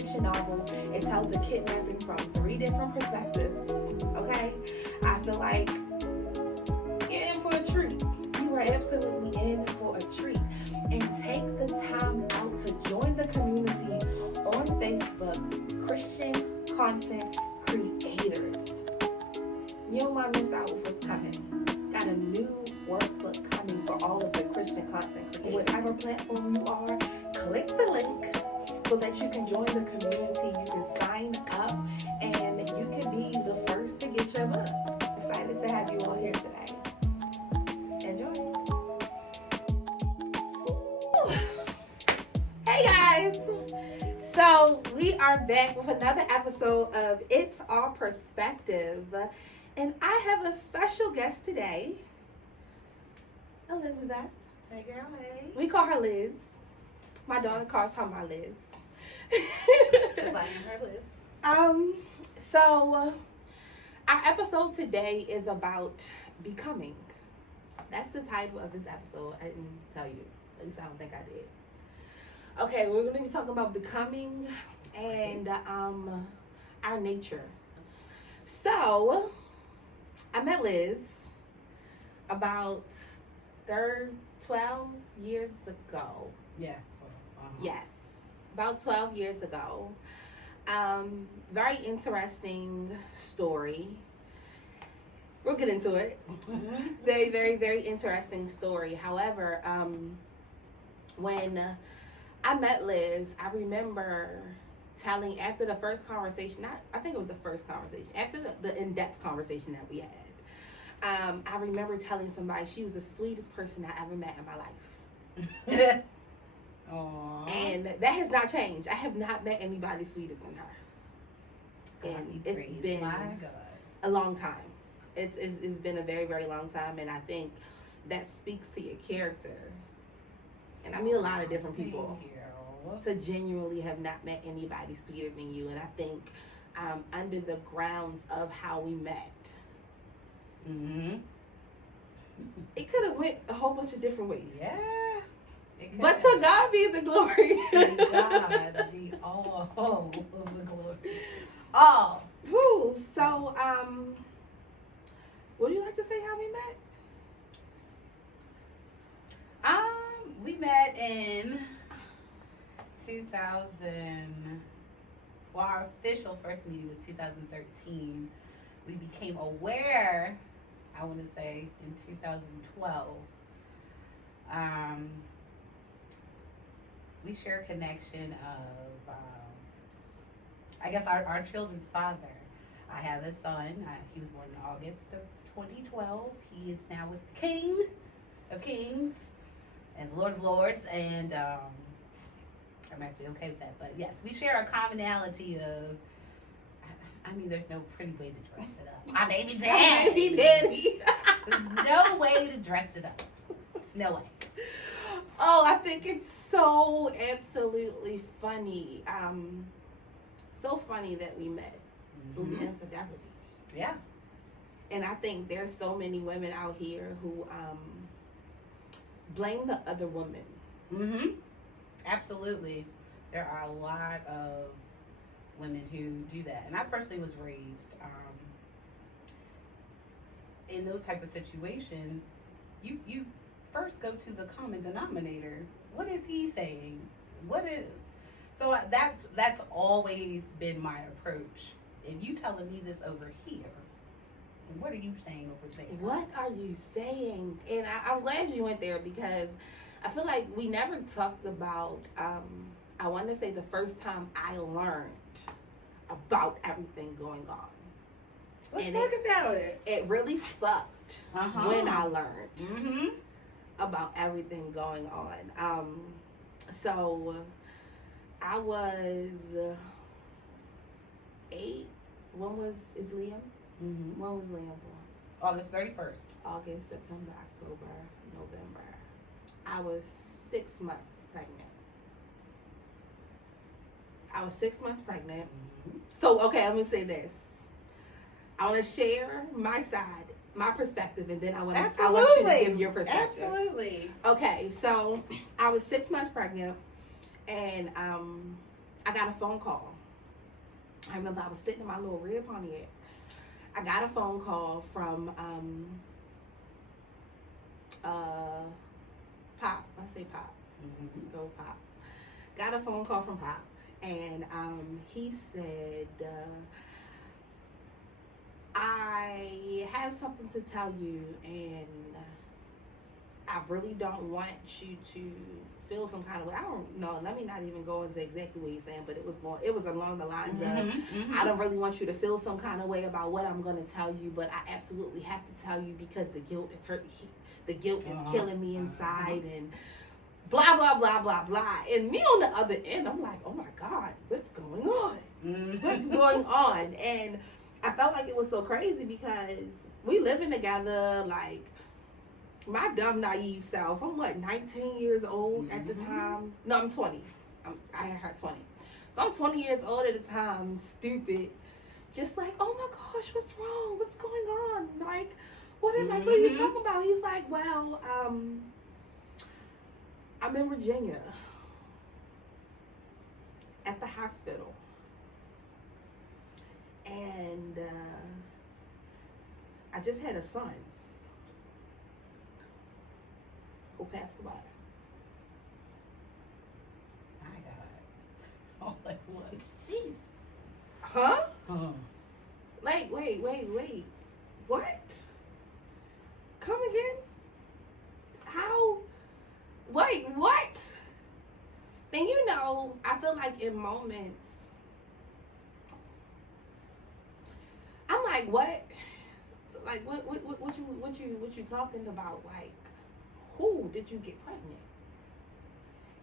fiction novel. It tells the kidnapping from 3 different perspectives. Okay? I feel like you're in for a treat. You are absolutely in for a treat. And take the time out to join the community on Facebook, Christian Content Creators. You don't want to miss out with what's coming. Got a new workbook coming for all of the Christian content creators. Whatever platform you are, click the link so that you can join the community. You can sign up and you can be the first to get your book. Excited to have you all here today. Enjoy. Hey guys! So we are back with another episode of It's All Perspective. And I have a special guest today, Elizabeth. Hey girl, hey. We call her Liz. My daughter calls her my Liz. Because I am her Liz. So our episode today is about becoming. That's the title of this episode. I didn't tell you. At least I don't think I did. Okay, we're going to be talking about becoming and our nature. So, I met Liz about 12 years ago. Yeah, 12. Yes, about 12 years ago. Very interesting story. We'll get into it. Very, very, very interesting story. However, when I met Liz, I remember telling, after the first conversation, I think it was the first conversation, after the in-depth conversation that we had, I remember telling somebody she was the sweetest person I ever met in my life. Aww. And that has not changed. I have not met anybody sweeter than her. And it's been a long time. It's been a very, very long time, and I think that speaks to your character. And I meet a lot of different people to genuinely have not met anybody sweeter than you. And I think under the grounds of how we met, it could have went a whole bunch of different ways. Yeah. But to God be the glory. To God be all of the glory. Oh. Whew. So, would you like to say how we met? We met in 2000. Well, our official first meeting was 2013. We became aware, I want to say, in 2012. We share a connection of, I guess, our children's father. I have a son. He was born in August of 2012. He is now with the King of Kings and Lord of Lords, and I'm actually okay with that. But yes, we share a commonality of, I mean, there's no pretty way to dress it up. My baby daddy. My baby daddy. There's no way to dress it up. No way. Oh, I think it's so absolutely funny. So funny that we met through infidelity. Yeah. And I think there's so many women out here who blame the other woman. Absolutely. There are a lot of women who do that. And I personally was raised in those type of situations. You first go to the common denominator. What is he saying? So that's always been my approach. If you telling me this over here, what are you saying over there? What are you saying? And I'm glad you went there, because I feel like we never talked about, I want to say the first time I learned about everything going on. Let's talk about it. It really sucked when I learned about everything going on. So I was 8. Is Liam? When was Liam born? August 31st. August, September, October, November. I was 6 months pregnant. So, okay, I'm going to say this. I want to share my side, my perspective, and then I want you to give your perspective. Absolutely. Okay, so I was 6 months pregnant, and I I got a phone call. I remember I was sitting in my little red Pontiac. I got a phone call from Pop. I say Pop. Go Pop. Got a phone call from Pop, and he said, I have something to tell you, and I really don't want you to feel some kind of way. I don't know. Let me not even go into exactly what he's saying, but it was along the lines of, I don't really want you to feel some kind of way about what I'm going to tell you, but I absolutely have to tell you because the guilt is hurt. The guilt is killing me inside, and blah blah blah blah blah. And me on the other end, I'm like, oh my God, what's going on? What's going on? And I felt like it was so crazy because we living together, like, my dumb naive self. I'm what, 19 years old at the time? No, I'm 20. I had her 20. So I'm 20 years old at the time, stupid, just like, oh my gosh, what's wrong? What's going on? Like, what are you talking about? He's like, well, I'm in Virginia at the hospital, and I just had a son who passed away. My God. All at once. Jeez. Huh? Like, wait. What? Come again? How? Wait, what? And you know, I feel like in moments, I'm like, what? Like, what you talking about? Like, who did you get pregnant?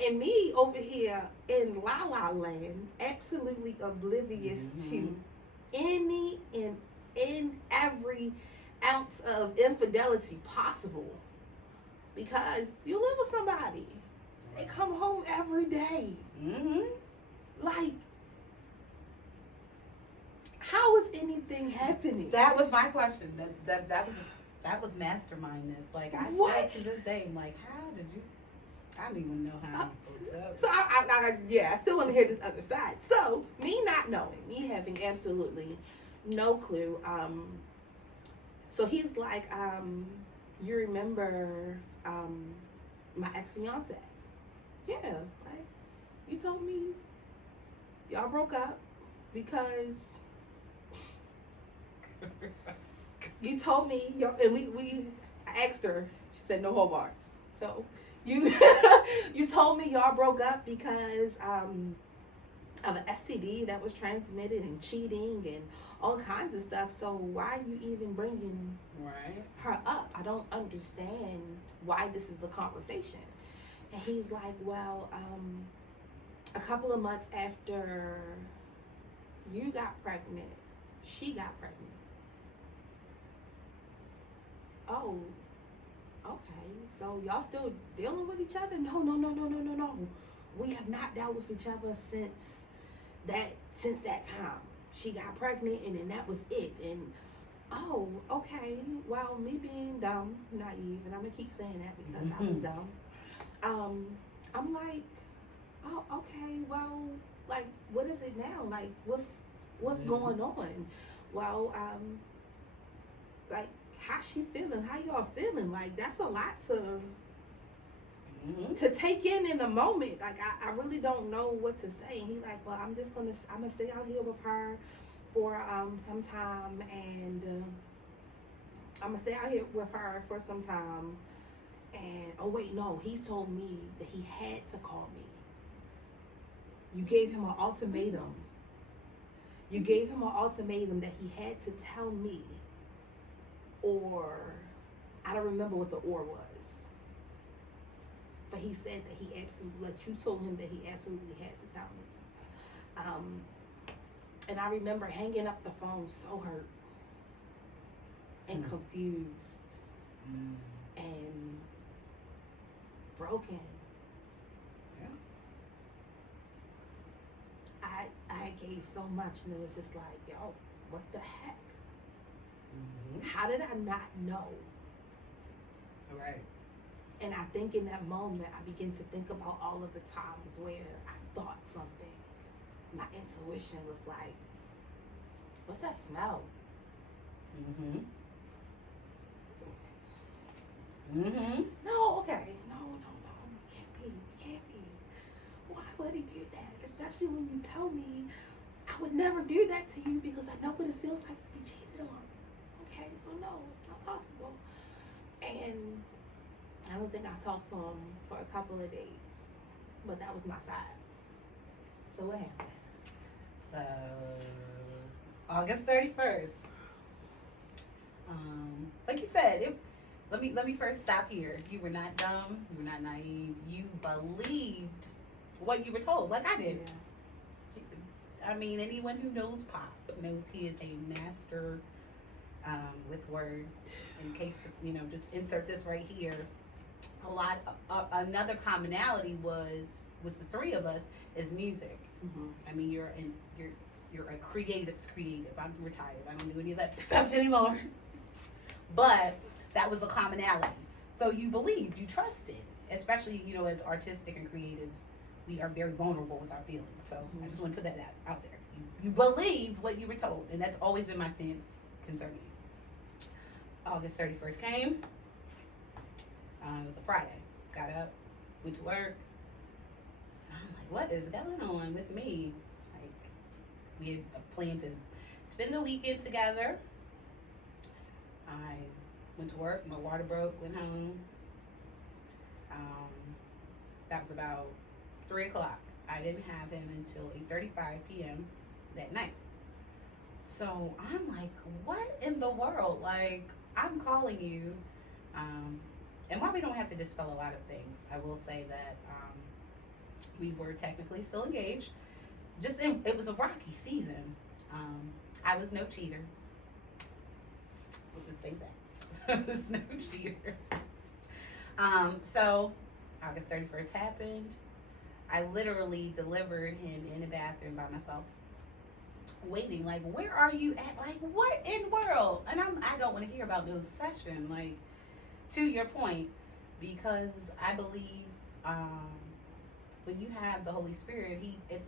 And me over here in La La Land, absolutely oblivious to any and in every ounce of infidelity possible. Because you live with somebody. They come home every day. Like, how is anything happening? That was my question. That was mastermindness. Like, I still to this day, I'm like, how did you? I don't even know how. So I still want to hear this other side. So me not knowing, me having absolutely no clue. So he's like, you remember my ex-fiance? Yeah, right. You told me y'all broke up because you told me and we I asked her. She said no homeworks. So you you told me y'all broke up because of an STD that was transmitted and cheating and all kinds of stuff. So why are you even bringing her up? I don't understand why this is a conversation. And he's like, well, a couple of months after you got pregnant, she got pregnant. Oh, okay. So y'all still dealing with each other? No. We have not dealt with each other since that time. She got pregnant and then that was it. And oh, okay. Well, me being dumb, naive, and I'm gonna keep saying that because I was dumb. I'm like, oh, okay. Well, like, what is it now? Like, what's going on? Well, like, how's she feeling? How y'all feeling? Like, that's a lot to take in the moment. Like, I really don't know what to say. And he's like, well, I'm gonna stay out here with her for some time, and I'm gonna stay out here with her for some time. And oh wait, no, he told me that he had to call me. You gave him an ultimatum. You gave him an ultimatum that he had to tell me, or I don't remember what the or was. But he said that he absolutely, like, you told him that he absolutely had to tell me. And I remember hanging up the phone so hurt and confused and broken. I gave so much, and it was just like, yo, what the heck? How did I not know? Right. And I think in that moment, I begin to think about all of the times where I thought something my intuition was like, what's that smell? Mm-hmm. No, okay. No. It can't be. Why would he do that? Especially when you tell me I would never do that to you because I know what it feels like to be cheated on. Okay, so no, it's not possible. And I don't think I talked to him for a couple of days, but that was my side. So what happened? So, August 31st. Like you said, let me first stop here. You were not dumb. You were not naive. You believed what you were told, like I did. Yeah. I mean, anyone who knows Pop knows he is a master with words. In case, just insert this right here. Another commonality was with the three of us is music. Mm-hmm. I mean, you're a creative. I'm retired. I don't do any of that stuff anymore. But that was a commonality. So you believed, you trusted, especially, as artistic and creatives, we are very vulnerable with our feelings. So I just want to put that out there. You believed what you were told, and that's always been my stance concerning you. August 31st came. It was a Friday. Got up, went to work. I'm like, what is going on with me? Like, we had planned to spend the weekend together. I went to work. My water broke. Went home. That was about 3 o'clock. I didn't have him until 8:35 p.m. that night. So I'm like, what in the world? Like, I'm calling you. And while we don't have to dispel a lot of things, I will say that we were technically still engaged. It was a rocky season. I was no cheater. We'll just think that. I was no cheater. So August 31st happened. I literally delivered him in the bathroom by myself, waiting. Like, where are you at? Like, what in the world? And I don't want to hear about no session. Like, to your point, because I believe when you have the Holy Spirit,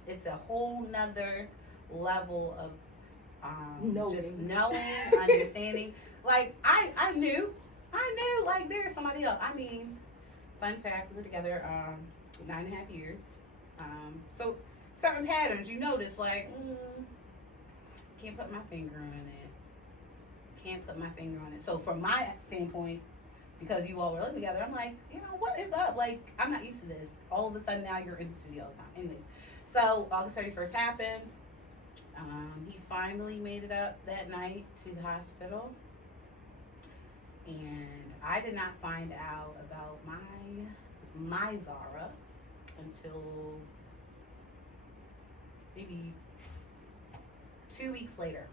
it's a whole nother level of just knowing, understanding. Like, I knew, like, there's somebody else. I mean, fun fact, we were together 9.5 years. So certain patterns you notice, like, can't put my finger on it. So from my standpoint, because you all were living together, I'm like, what is up? Like, I'm not used to this. All of a sudden now you're in the studio all the time. Anyways, so August 31st happened. He finally made it up that night to the hospital. And I did not find out about my Zara until maybe 2 weeks later.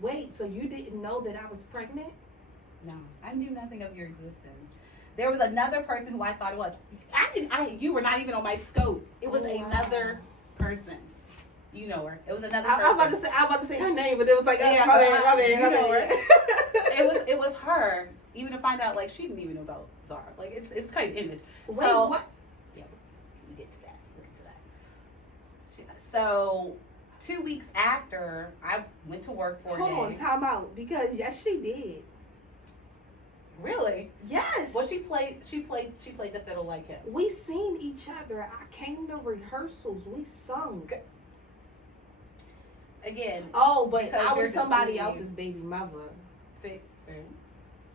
Wait, so you didn't know that I was pregnant? No, I knew nothing of your existence. There was another person who I thought it was. You were not even on my scope. It was another person. You know her. It was another person. I was about to say her name, but it was like, yeah, my bad. You know her. it was her. Even to find out, like, she didn't even know about Zara. Like, it's crazy. Anyways, so what? Yeah, we get to that. We'll get to that. So 2 weeks after, I went to work for a day. Hold on, time out, because yes, she did. Really? Yes. Well, she played the fiddle like him. We seen each other. I came to rehearsals. We sung. Again. Oh, but I was somebody else's baby mother. See?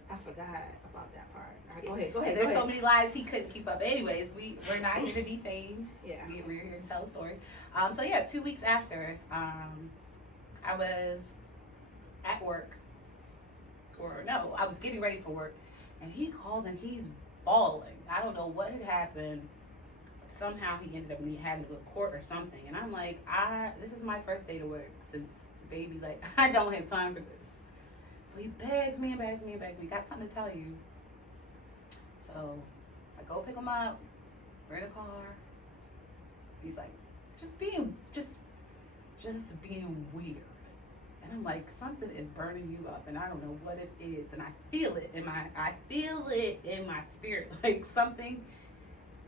I forgot about that part. Right, go ahead. There's so many lies he couldn't keep up. Anyways, we're not here to defame. Yeah. We're here to tell a story. So yeah, 2 weeks after, I was at work. I was getting ready for work, and he calls and he's bawling. I don't know what had happened. Somehow he ended up having to go to court or something. And I'm like, this is my first day to work since the baby. Like, I don't have time for this. So he begs me. Got something to tell you. So I go pick him up. We're in the car. He's like, just being weird. And I'm like, something is burning you up, and I don't know what it is. And I feel it in my spirit, like something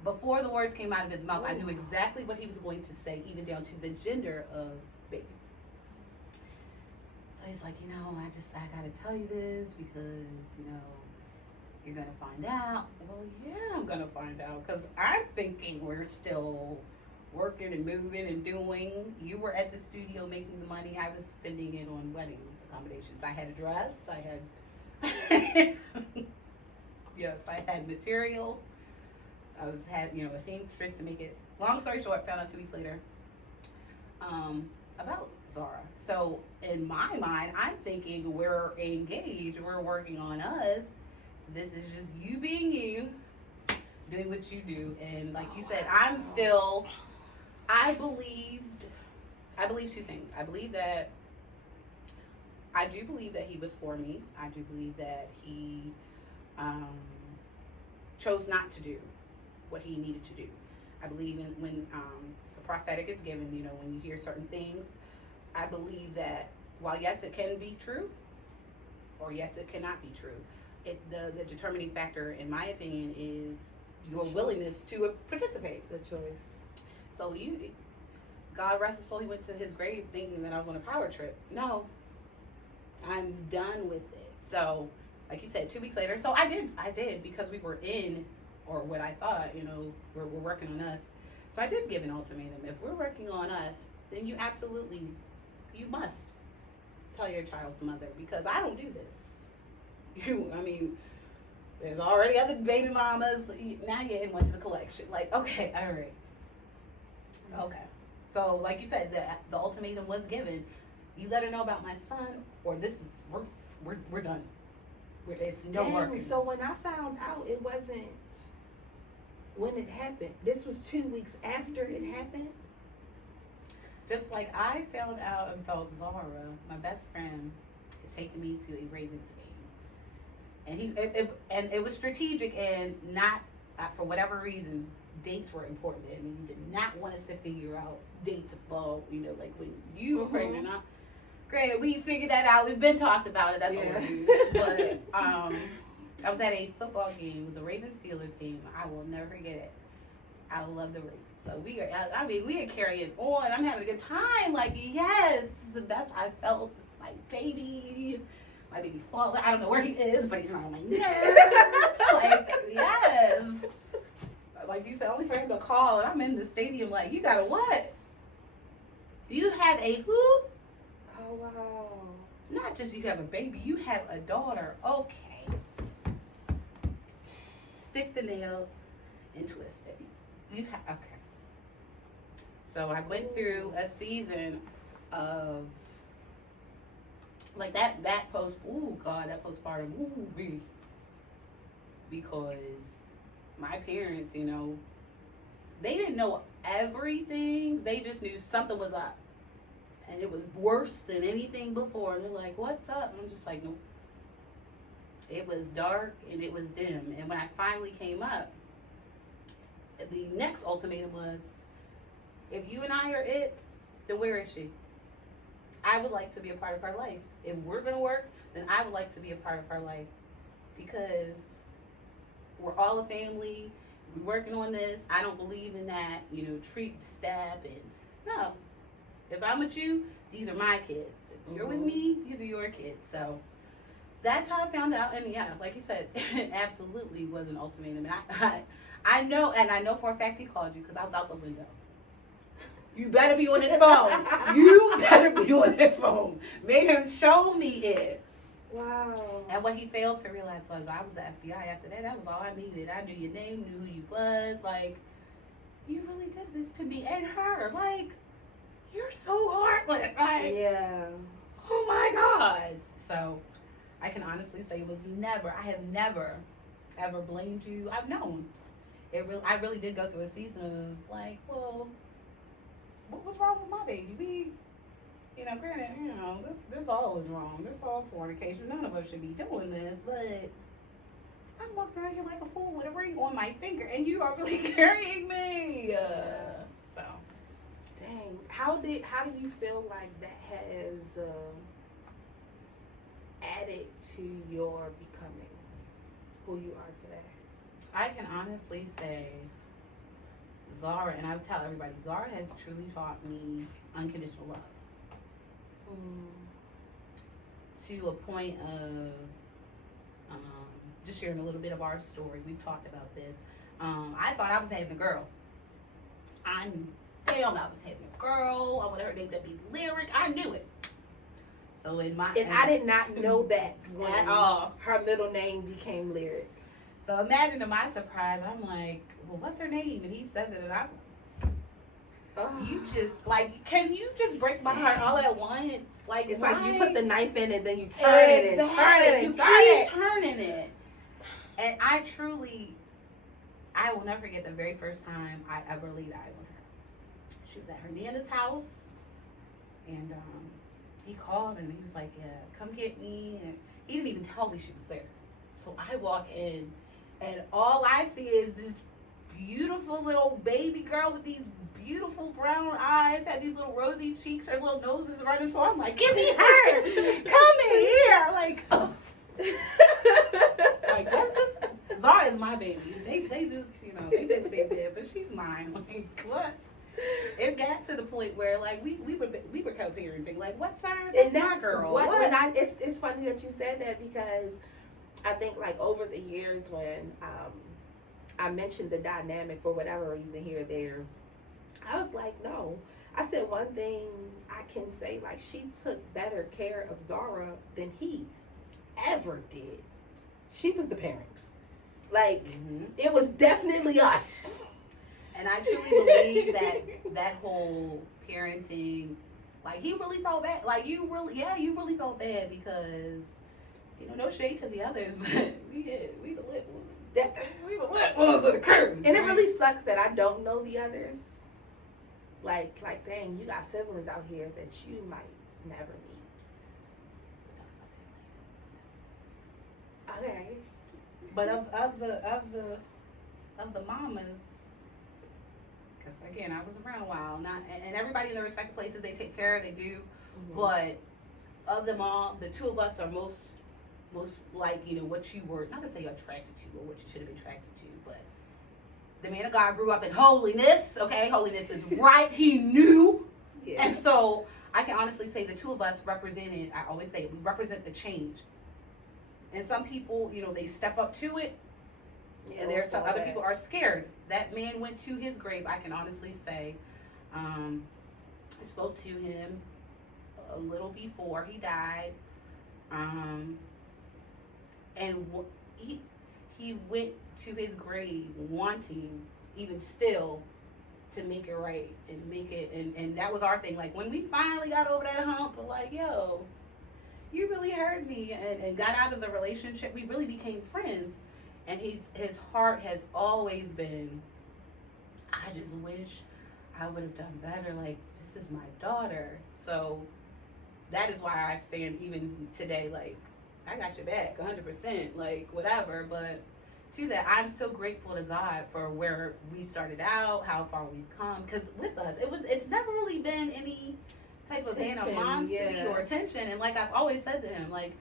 before the words came out of his mouth, I knew exactly what he was going to say, even down to the gender of baby. So he's like, I gotta tell you this because, you're gonna find out. Well, yeah, I'm gonna find out because I'm thinking we're still working and moving and doing. You were at the studio making the money. I was spending it on wedding accommodations. I had a dress. I had, yes, I had material. I had, a seamstress to make it. Long story short, found out 2 weeks later about Zara. So in my mind, I'm thinking we're engaged. We're working on us. This is just you being you, doing what you do. And like you said, I believe 2 things. I do believe that he was for me. I do believe that he chose not to do what he needed to do. I believe in when the prophetic is given, when you hear certain things, I believe that while yes, it can be true, or yes, it cannot be true, the determining factor, in my opinion, is your willingness to participate. The choice. So God rest his soul, he went to his grave thinking that I was on a power trip. No, I'm done with it. So, like you said, 2 weeks later, so I did because we were in, or what I thought, we're working on us. So I did give an ultimatum. If we're working on us, then you must tell your child's mother, because I don't do this. There's already other baby mamas. Now you're in one to the collection. Like, okay, all right. Okay. So, like you said, the ultimatum was given. You let her know about my son, or this is we're done. It's no working. So when I found out, it wasn't when it happened. This was 2 weeks after it happened. Just like I found out about Zara, my best friend had taken me to a Ravens game, and it was strategic, and not for whatever reason. Dates were important, and you did not want us to figure out dates above, like when you were pregnant. Granted, we figured that out. We've been talked about it. That's old news. But I was at a football game. It was a Ravens-Steelers game. I will never forget it. I love the Ravens. So we are carrying on. I'm having a good time. Like, yes, it's the best I've felt. It's my baby. My baby father. I don't know where he is, but he's not on my nerves. Like, yes. Like you said, only for him to call, and I'm in the stadium like, you got a what? You have a who? Oh, wow. Not just you have a baby, you have a daughter. Okay. Stick the nail and twist it. Okay. So I went through a season of like that postpartum, because my parents, they didn't know everything. They just knew something was up. And it was worse than anything before. And they're like, what's up? And I'm just like, nope. It was dark and it was dim. And when I finally came up, the next ultimatum was, if you and I are it, then where is she? I would like to be a part of her life. If we're going to work, then I would like to be a part of her life. Because we're all a family. We're working on this. I don't believe in that, treat, stab, and no. If I'm with you, these are my kids. If you're with me, these are your kids. So that's how I found out. And yeah, like you said, it absolutely was an ultimatum. And I know for a fact he called you because I was out the window. You better be on that phone. You better be on that phone. Made him show me it. Wow. And what he failed to realize was I was the FBI after that. That was all I needed. I knew your name, knew who you was. Like, you really did this to me and her. Like, you're so heartless. Like, yeah. Oh my God. So I can honestly say I have never ever blamed you. I've known. I really did go through a season of like, well, what was wrong with my baby? Granted, this all is wrong. This all fornication. None of us should be doing this, but I'm walking around here like a fool with a ring on my finger, and you are really carrying me. So. Dang. How do you feel like that has added to your becoming who you are today? I can honestly say Zara, and I would tell everybody, Zara has truly taught me unconditional love to a point of just sharing a little bit of our story. We've talked about this. I thought I was having a girl. I knew damn I was having a girl. I wanted her name to be Lyric. I knew it. So I did not know that when her middle name became Lyric. So imagine to my surprise, I'm like, well, what's her name? And he says it, and I'm like, you just, like, can you just break my heart all at once? Like, it's like you put the knife in and then you turn it and turn it and turning it. And I will never forget the very first time I ever laid eyes on her. She was at her Nana's house, and he called and he was like, yeah, come get me. And he didn't even tell me she was there. So I walk in, and all I see is this beautiful little baby girl with these beautiful brown eyes, had these little rosy cheeks, her little nose is running. So I'm like, give me her, come in here. Like, oh. Like Zara is my baby. They just, you know, they did what they did, but she's mine. Like, what? It got to the point where, like, we were co-parenting. Like, what's her? That's my girl. It's funny that you said that, because I think, like, over the years when I mentioned the dynamic for whatever reason here or there, I was like, no. I said one thing I can say, like, she took better care of Zara than he ever did. She was the parent. Like, it was definitely us. And I truly believe that whole parenting, like, he really felt bad. Like, you really felt bad because, you know, no shade to the others, but we the lit ones. We the lit ones of the curtain. And it really sucks that I don't know the others. Like, dang, you got siblings out here that you might never meet. Okay. But of the mamas, because again, I was around a while, and everybody in their respective places, they take care, they do. But of them all, the two of us are most like, you know, what you were, not to say attracted to or what you should have been attracted to, but the man of God grew up in holiness. Okay, holiness is right. He knew. Yeah. And so I can honestly say the two of us represented, I always say, we represent the change. And some people, you know, they step up to it, and there's some other people are scared. That man went to his grave. I can honestly say, I spoke to him a little before he died, and he went to his grave wanting, even still, to make it right and make it, and that was our thing. Like, when we finally got over that hump, we're like, yo, you really hurt me, and got out of the relationship, we really became friends. And his heart has always been, I just wish I would have done better. Like, this is my daughter. So that is why I stand even today, like, I got your back 100%, like, whatever. But to that, I'm so grateful to God for where we started out, how far we've come. Because with us, it's never really been any type of animosity or tension. And like I've always said to him, like,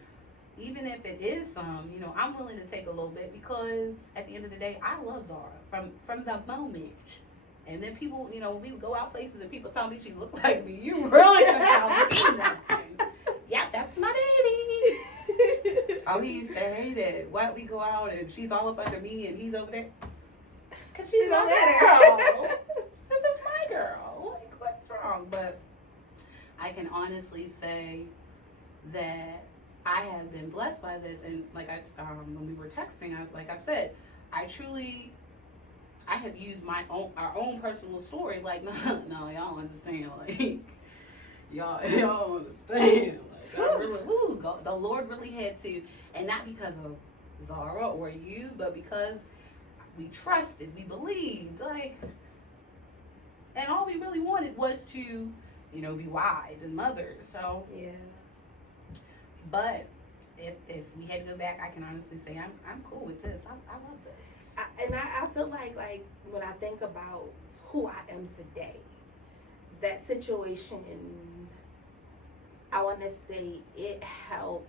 even if it is some, you know, I'm willing to take a little bit, because at the end of the day, I love Zara from the moment. And then people, you know, when we would go out places and people tell me she looked like me, you really can tell me nothing. Yeah, that's my baby. Oh, he used to hate it. What, we go out and she's all up under me and he's over there? Because she's my girl. This is my girl. Like, what's wrong? But I can honestly say that I have been blessed by this, and like when we were texting, like I've said, I have used our own personal story. Like, no, y'all understand. Like, y'all understand. Like, the Lord really had to, and not because of Zara or you, but because we trusted, we believed, like, and all we really wanted was to, you know, be wives and mothers. So yeah. But if we had to go back, I can honestly say I'm cool with this. I love this. I feel like when I think about who I am today, that situation, I want to say it helped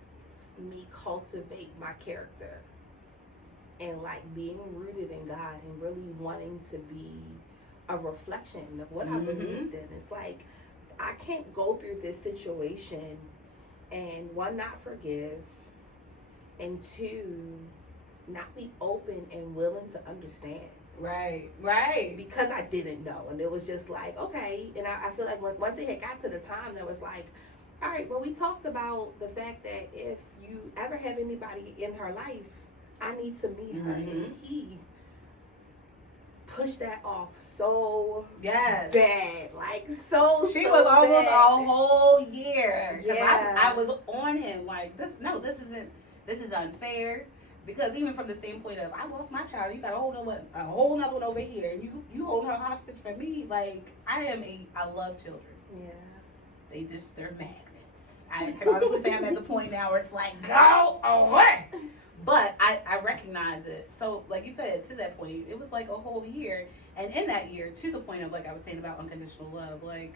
me cultivate my character, and like being rooted in God and really wanting to be a reflection of what I believed in. It's like, I can't go through this situation and one, not forgive, and two, not be open and willing to understand. Right. Because I didn't know. And it was just like, okay. And I feel like once it had got to the time, that was like, all right, well, we talked about the fact that if you ever have anybody in her life, I need to meet her. And he pushed that off so bad. Like, She so was almost bad. a whole year. Yeah. I was on him like, this is unfair. Because even from the standpoint of, I lost my child, you got a whole nother one over here, and you hold her hostage for me. Like, I love children. Yeah. They're magnets. I can honestly say I'm at the point now where it's like, go away. But I recognize it. So, like you said, to that point, it was like a whole year. And in that year, to the point of, like I was saying about unconditional love, like,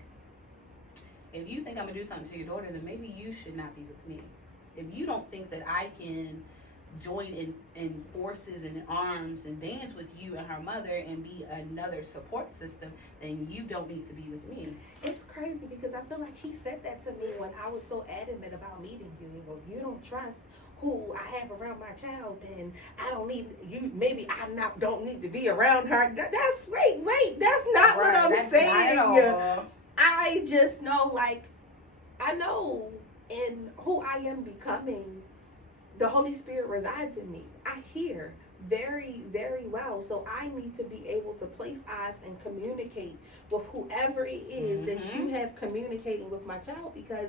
if you think I'm going to do something to your daughter, then maybe you should not be with me. If you don't think that I can join in forces and arms and dance with you and her mother and be another support system, then you don't need to be with me. It's crazy because I feel like he said that to me when I was so adamant about meeting you. You know, you don't trust who I have around my child, then I don't need you. Maybe don't need to be around her. That's wait. That's not what I'm saying. I just know, like, I know in who I am becoming, the Holy Spirit resides in me. I hear very, very well. So I need to be able to place eyes and communicate with whoever it is that you have communicating with my child, because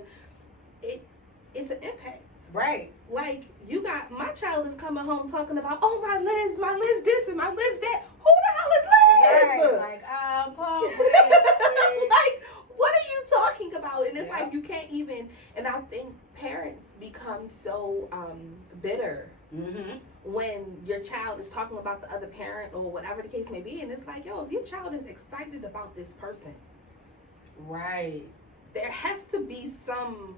it's an impact. Right. Like, my child is coming home talking about, oh, my Liz this and my Liz that. Who the hell is Liz? Right. Like, Paul, like, what are you talking about? And it's like, you can't even, and I think parents become so bitter when your child is talking about the other parent or whatever the case may be. And it's like, yo, if your child is excited about this person, right, there has to be some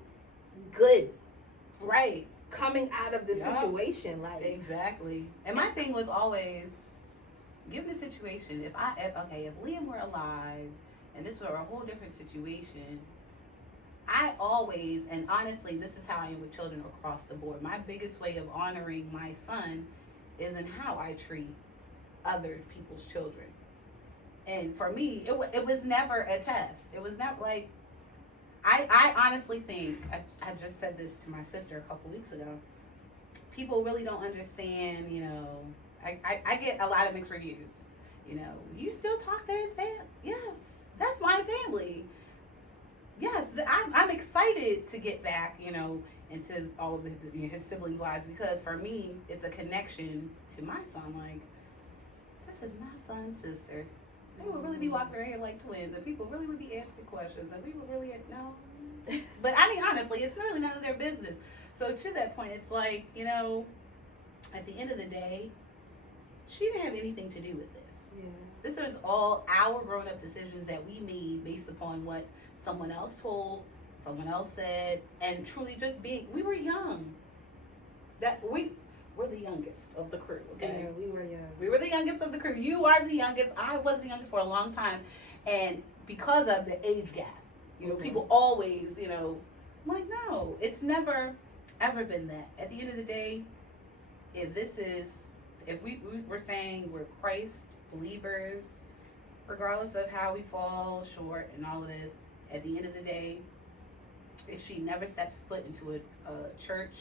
good right coming out of the situation. Like, exactly. And my thing was always, given the situation, if Liam were alive and this were a whole different situation, I always, and honestly, this is how I am with children across the board. My biggest way of honoring my son is in how I treat other people's children. And for me, it was never a test. It was not like, I honestly think, I just said this to my sister a couple weeks ago, people really don't understand, you know, I get a lot of mixed reviews. You know, you still talk to his family? Yes, that's my family. Yes, I'm excited to get back, you know, into all of his siblings' lives, because for me, it's a connection to my son. Like, this is my son's sister. They would really be walking around here like twins, and people really would be asking questions, and we would really no. But I mean, honestly, it's really none of their business. So to that point, it's like, you know, at the end of the day, she didn't have anything to do with this. Yeah. This is all our grown-up decisions that we made based upon what someone else told, someone else said, and truly just we were young. We're the youngest of the crew, okay? Yeah, we were young. We were the youngest of the crew. You are the youngest. I was the youngest for a long time. And because of the age gap, you know, people always, you know, like, no, it's never, ever been that. At the end of the day, if we're saying we're Christ believers, regardless of how we fall short and all of this, at the end of the day, if she never steps foot into a church,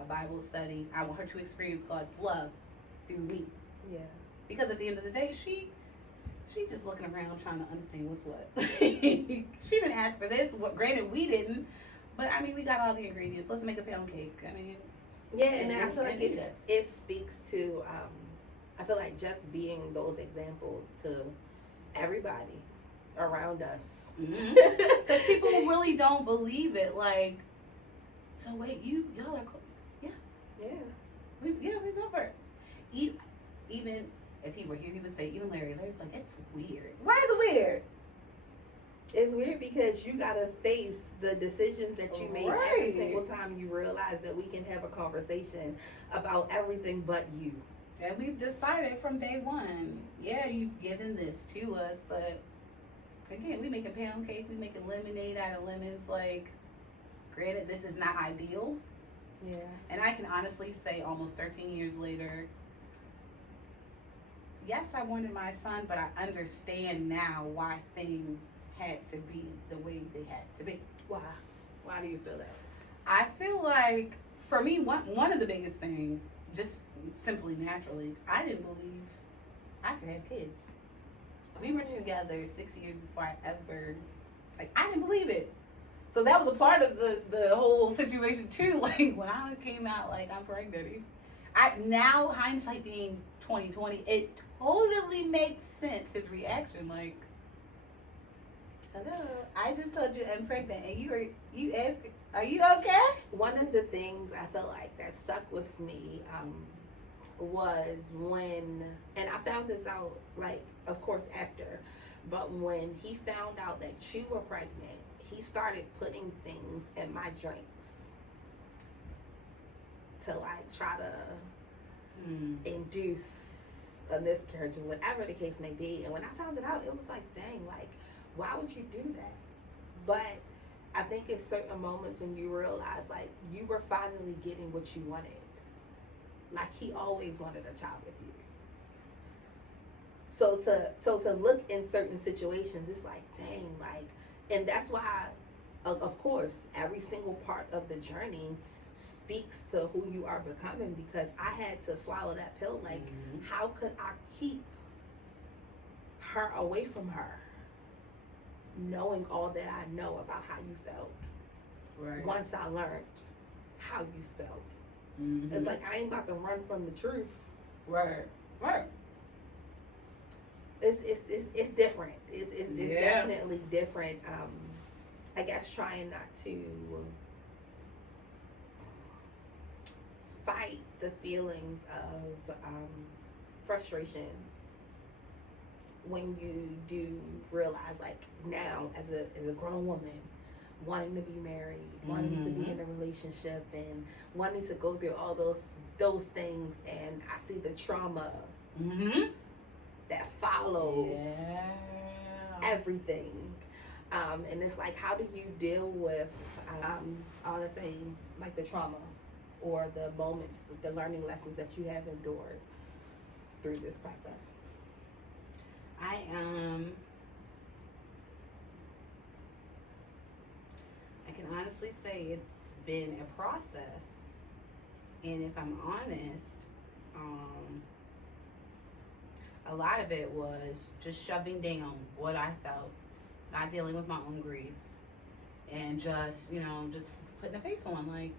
a Bible study, I want her to experience God's love through me. Yeah. Because at the end of the day, she's just looking around trying to understand what's what. She didn't ask for this. Granted, we didn't. But, I mean, we got all the ingredients. Let's make a pound cake. I mean. Yeah, and I feel like it speaks to, I feel like just being those examples to everybody around us. Because people really don't believe it. Like, so wait, y'all are cool. Yeah. We remember. Even if he were here, he would say, even Larry's like, it's weird. Why is it weird? It's weird because you gotta face the decisions that you make every single time you realize that we can have a conversation about everything but you. And we've decided from day one, yeah, you've given this to us, but again, we making pound cake, we making lemonade out of lemons. Like, granted, this is not ideal. Yeah. And I can honestly say, almost 13 years later, yes, I wanted my son, but I understand now why things had to be the way they had to be. Why? Why do you feel that? I feel like, for me, one of the biggest things, just simply naturally, I didn't believe I could have kids. We were together 6 years before I ever, like, I didn't believe it. So that was a part of the whole situation too. Like, when I came out, like, I'm pregnant, now hindsight being 2020, it totally makes sense. His reaction, like, hello, I just told you I'm pregnant, and you asked, are you okay? One of the things I felt like that stuck with me was when, and I found this out, like, of course, after, but when he found out that you were pregnant, he started putting things in my drinks to, like, try to induce a miscarriage or whatever the case may be. And when I found it out, it was like, dang, like, why would you do that? But I think it's certain moments when you realize, like, you were finally getting what you wanted. Like, he always wanted a child with you. So to look in certain situations, it's like, dang, like, and that's why, of course, every single part of the journey speaks to who you are becoming, because I had to swallow that pill. Like, how could I keep her away from her, knowing all that I know about how you felt? Right. Once I learned how you felt. Mm-hmm. It's like, I ain't about to run from the truth. Right. Right. It's different. It's definitely different. I guess trying not to fight the feelings of frustration when you do realize, like, now as a grown woman, wanting to be married, wanting to be in a relationship, and wanting to go through all those things, and I see the trauma that follows everything. And it's like, how do you deal with, I want to say, like, the trauma or the moments, the learning lessons that you have endured through this process? I can honestly say it's been a process, and if I'm honest, a lot of it was just shoving down what I felt, not dealing with my own grief, and just putting a face on. Like,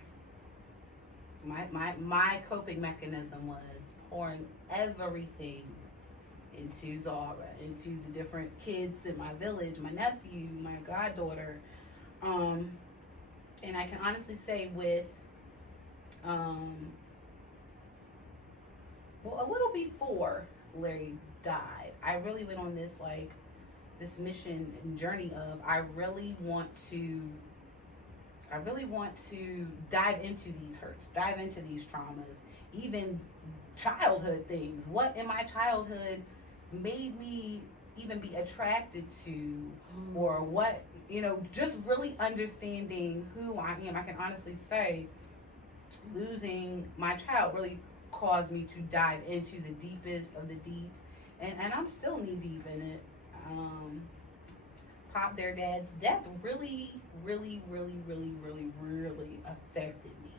my coping mechanism was pouring everything into Zara, into the different kids in my village, my nephew, my goddaughter. And I can honestly say with, a little before Larry died, I really went on this, like, this mission and journey of, I really want to dive into these hurts, dive into these traumas, even childhood things. What in my childhood made me even be attracted to, or what, just really understanding who I am. I can honestly say losing my child really caused me to dive into the deepest of the deep, and I'm still knee deep in it. Their dad's death really, really, really, really, really, really affected me.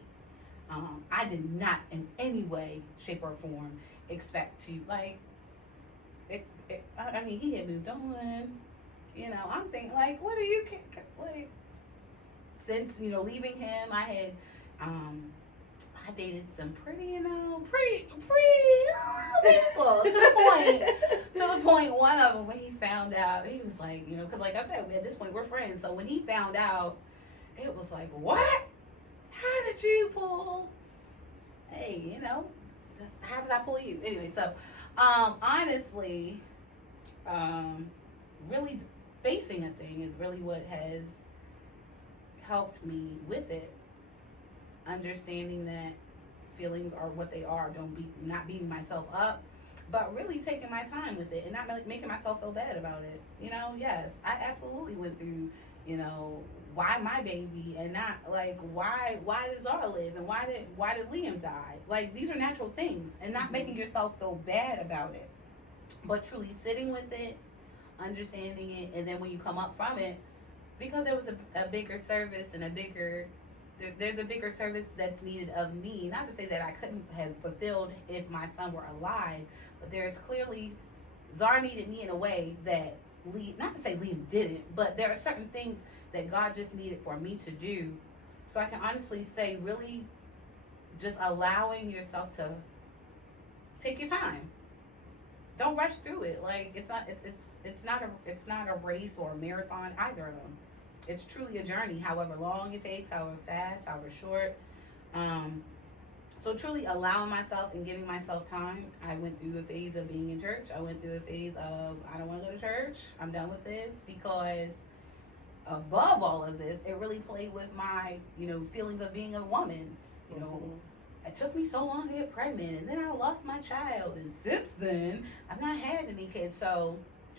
I did not in any way, shape, or form expect to, like, I mean, he had moved on. I'm thinking, like, what are you, like, since, leaving him, I had, I dated some pretty people to the point one of them, when he found out, he was like, because, like I said, at this point we're friends. So when he found out, it was like, what? How did you pull? Hey, how did I pull you? Anyway, so honestly, really facing a thing is really what has helped me with it. Understanding that feelings are what they are. Not beating myself up, but really taking my time with it and not making myself feel bad about it. Yes, I absolutely went through, why my baby, and not like why did Zara live, and why did Liam die. Like, these are natural things, and not making yourself feel bad about it, but truly sitting with it, understanding it, and then when you come up from it, because there was a bigger service and there's a bigger service that's needed of me. Not to say that I couldn't have fulfilled if my son were alive, but there's clearly, Zara needed me in a way that not to say Liam didn't, but there are certain things that God just needed for me to do. So I can honestly say, really just allowing yourself to take your time. Don't rush through it. Like, it's not a race or a marathon, either of them. It's truly a journey, however long it takes, however fast, however short. So truly allowing myself and giving myself time. I went through a phase of being in church. I went through a phase of, I don't want to go to church. I'm done with this, because above all of this, it really played with my, feelings of being a woman. It took me so long to get pregnant, and then I lost my child, and since then, I've not had any kids. So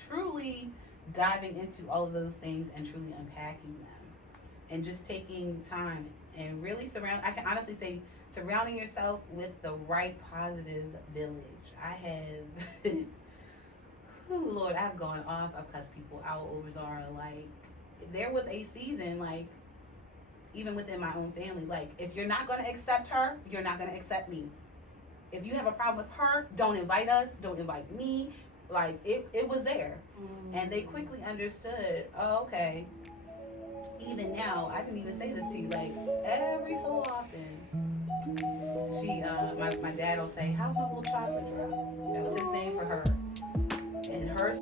truly diving into all of those things and truly unpacking them, and just taking time and really I can honestly say, surrounding yourself with the right positive village. I have, Lord, I've gone off. I've cussed people out over Zara. Like, there was a season, like, even within my own family, like, if you're not going to accept her, you're not going to accept me. If you have a problem with her, don't invite us, don't invite me. Like, it was there. And they quickly understood, oh, okay. Even now, I can even say this to you, like, every so often, she, my dad will say, how's my little chocolate drop? That was his name for her. And her